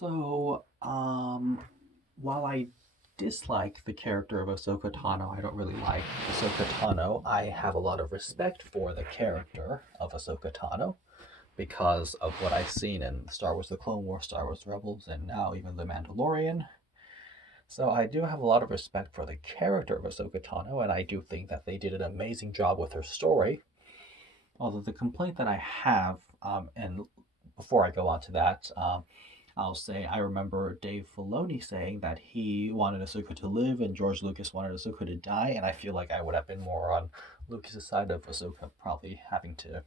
While I dislike the character of Ahsoka Tano, I don't really like Ahsoka Tano. I have a lot of respect for the character of Ahsoka Tano because of what I've seen in Star Wars The Clone Wars, Star Wars Rebels, and now even The Mandalorian. So I do have a lot of respect for the character of Ahsoka Tano, and I do think that they did an amazing job with her story. Although the complaint that I have, and before I go on to that, I'll say I remember Dave Filoni saying that he wanted Ahsoka to live and George Lucas wanted Ahsoka to die, and I feel like I would have been more on Lucas's side of Ahsoka probably having to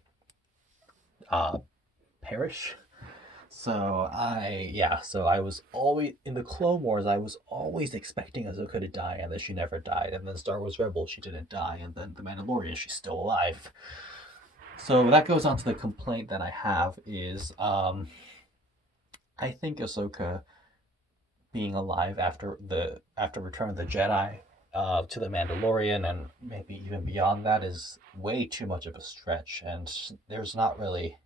uh, perish. So I was always in the Clone Wars. I was always expecting Ahsoka to die, and then she never died. And then Star Wars Rebels, she didn't die, and then the Mandalorian, she's still alive. So that goes on to the complaint that I have is I think Ahsoka being alive after Return of the Jedi to the Mandalorian and maybe even beyond that is way too much of a stretch, and there's not really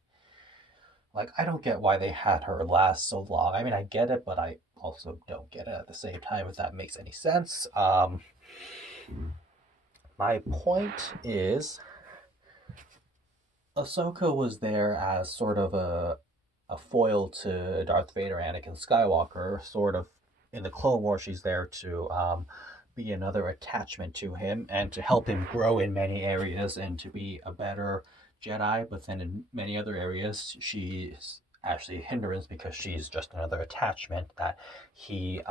like I don't get why they had her last so long. I mean, I get it, but I also don't get it at the same time if that makes any sense. My point is Ahsoka was there as sort of a foil to Darth Vader, Anakin Skywalker, sort of in the Clone Wars. She's there to be another attachment to him and to help him grow in many areas and to be a better Jedi. But then in many other areas, she's actually a hindrance because she's just another attachment that he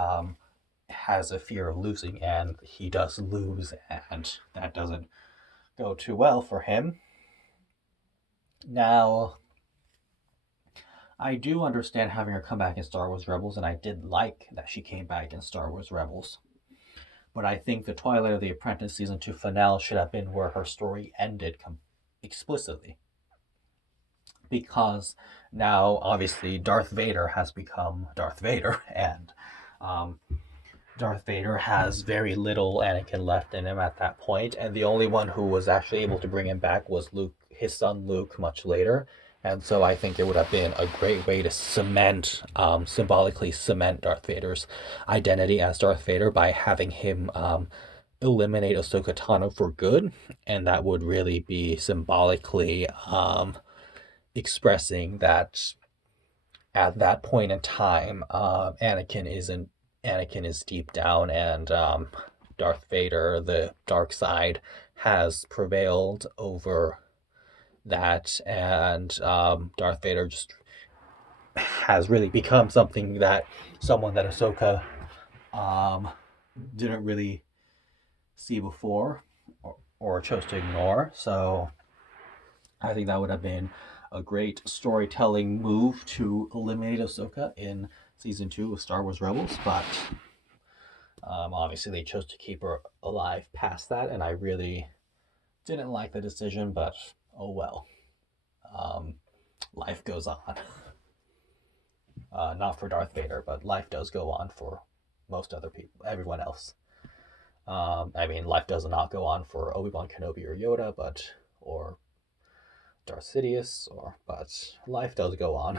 has a fear of losing, and he does lose, and that doesn't go too well for him. Now, I do understand having her come back in Star Wars Rebels, and I did like that she came back in Star Wars Rebels. But I think the Twilight of the Apprentice season 2 finale should have been where her story ended explicitly. Because now, obviously, Darth Vader has become Darth Vader, and um, Darth Vader has very little Anakin left in him at that point, and the only one who was actually able to bring him back was Luke, his son Luke, much later. And so I think it would have been a great way to symbolically cement Darth Vader's identity as Darth Vader by having him eliminate Ahsoka Tano for good, and that would really be symbolically expressing that at that point in time, Anakin is deep down, and Darth Vader, the dark side, has prevailed over that, and Darth Vader just has really become someone that Ahsoka um, didn't really see before or chose to ignore. So I think that would have been a great storytelling move to eliminate Ahsoka in season 2 of Star Wars Rebels, but obviously they chose to keep her alive past that, and I really didn't like the decision, but oh well. Um, Life goes on. Not for Darth Vader, but life does go on for most other people, everyone else. I mean, life does not go on for Obi-Wan Kenobi or Yoda, or Darth Sidious, but life does go on.